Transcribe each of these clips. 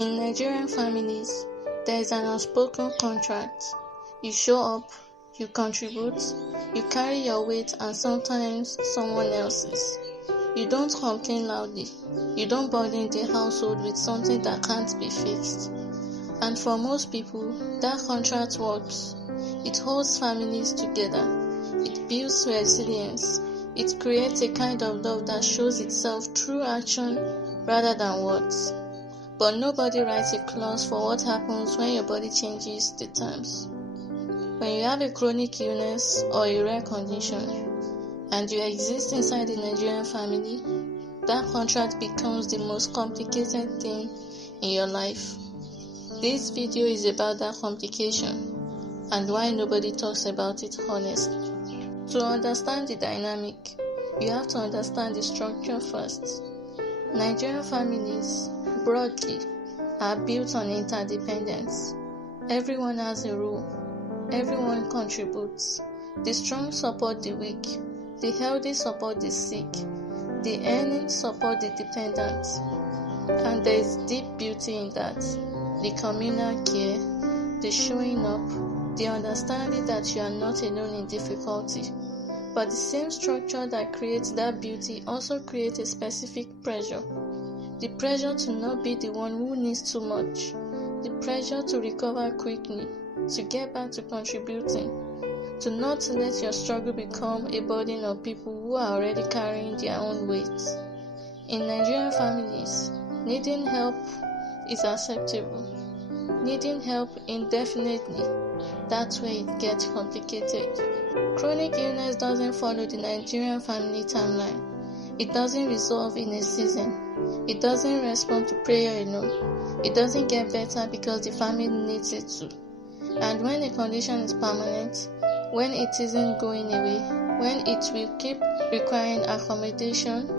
In Nigerian families, there is an unspoken contract. You show up, you contribute, you carry your weight and sometimes someone else's. You don't complain loudly. You don't burden the household with something that can't be fixed. And for most people, that contract works. It holds families together. It builds resilience. It creates a kind of love that shows itself through action rather than words. But nobody writes a clause for what happens when your body changes the terms. When you have a chronic illness or a rare condition, and you exist inside the Nigerian family, that contract becomes the most complicated thing in your life. This video is about that complication and why nobody talks about it honestly. To understand the dynamic, you have to understand the structure first. Nigerian families, broadly, are built on interdependence. Everyone has a role. Everyone contributes. The strong support the weak. The healthy support the sick. The earning support the dependent. And there is deep beauty in that. The communal care, the showing up, the understanding that you are not alone in difficulty. But the same structure that creates that beauty also creates a specific pressure. The pressure to not be the one who needs too much. The pressure to recover quickly, to get back to contributing, to not let your struggle become a burden of people who are already carrying their own weight. In Nigerian families, needing help is acceptable. Needing help indefinitely, that's where it gets complicated. Chronic illness doesn't follow the Nigerian family timeline. It doesn't resolve in a season. It doesn't respond to prayer alone. It doesn't get better because the family needs it to. And when a condition is permanent, when it isn't going away, when it will keep requiring accommodation,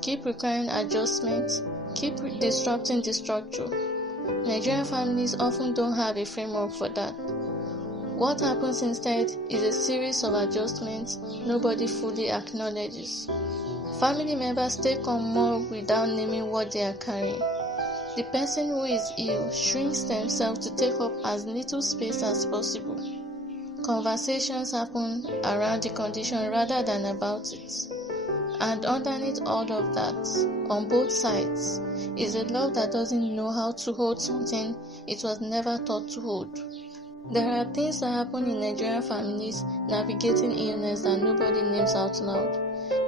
keep requiring adjustment, keep disrupting the structure, Nigerian families often don't have a framework for that. What happens instead is a series of adjustments nobody fully acknowledges. Family members take on more without naming what they are carrying. The person who is ill shrinks themselves to take up as little space as possible. Conversations happen around the condition rather than about it. And underneath all of that, on both sides, is a love that doesn't know how to hold something it was never taught to hold. There are things that happen in Nigerian families navigating illness that nobody names out loud.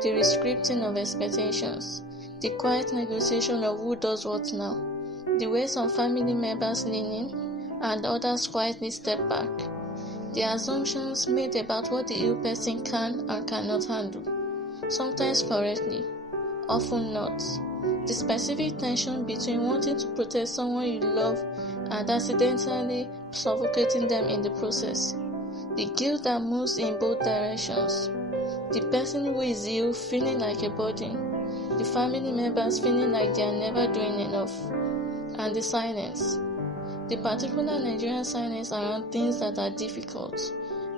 The rescripting of expectations, the quiet negotiation of who does what now, the way some family members lean in and others quietly step back, the assumptions made about what the ill person can and cannot handle, sometimes correctly, often not, the specific tension between wanting to protect someone you love and accidentally suffocating them in the process, the guilt that moves in both directions, the person who is ill feeling like a burden, the family members feeling like they are never doing enough, and the silence, the particular Nigerian silence around things that are difficult,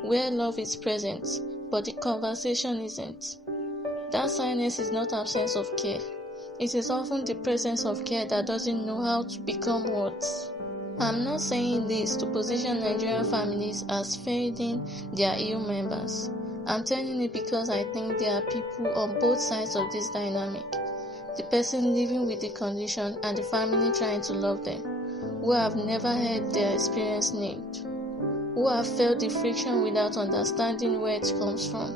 where love is present, but the conversation isn't. That silence is not absence of care. It is often the presence of care that doesn't know how to become words. I'm not saying this to position Nigerian families as failing their ill members. I'm telling it because I think there are people on both sides of this dynamic. The person living with the condition and the family trying to love them, who have never heard their experience named, who have felt the friction without understanding where it comes from,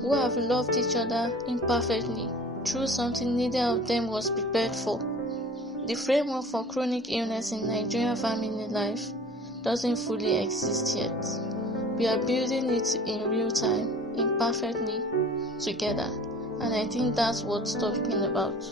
who have loved each other imperfectly through something neither of them was prepared for. The framework for chronic illness in Nigerian family life doesn't fully exist yet. We are building it in real time, imperfectly, together, and I think that's worth talking about.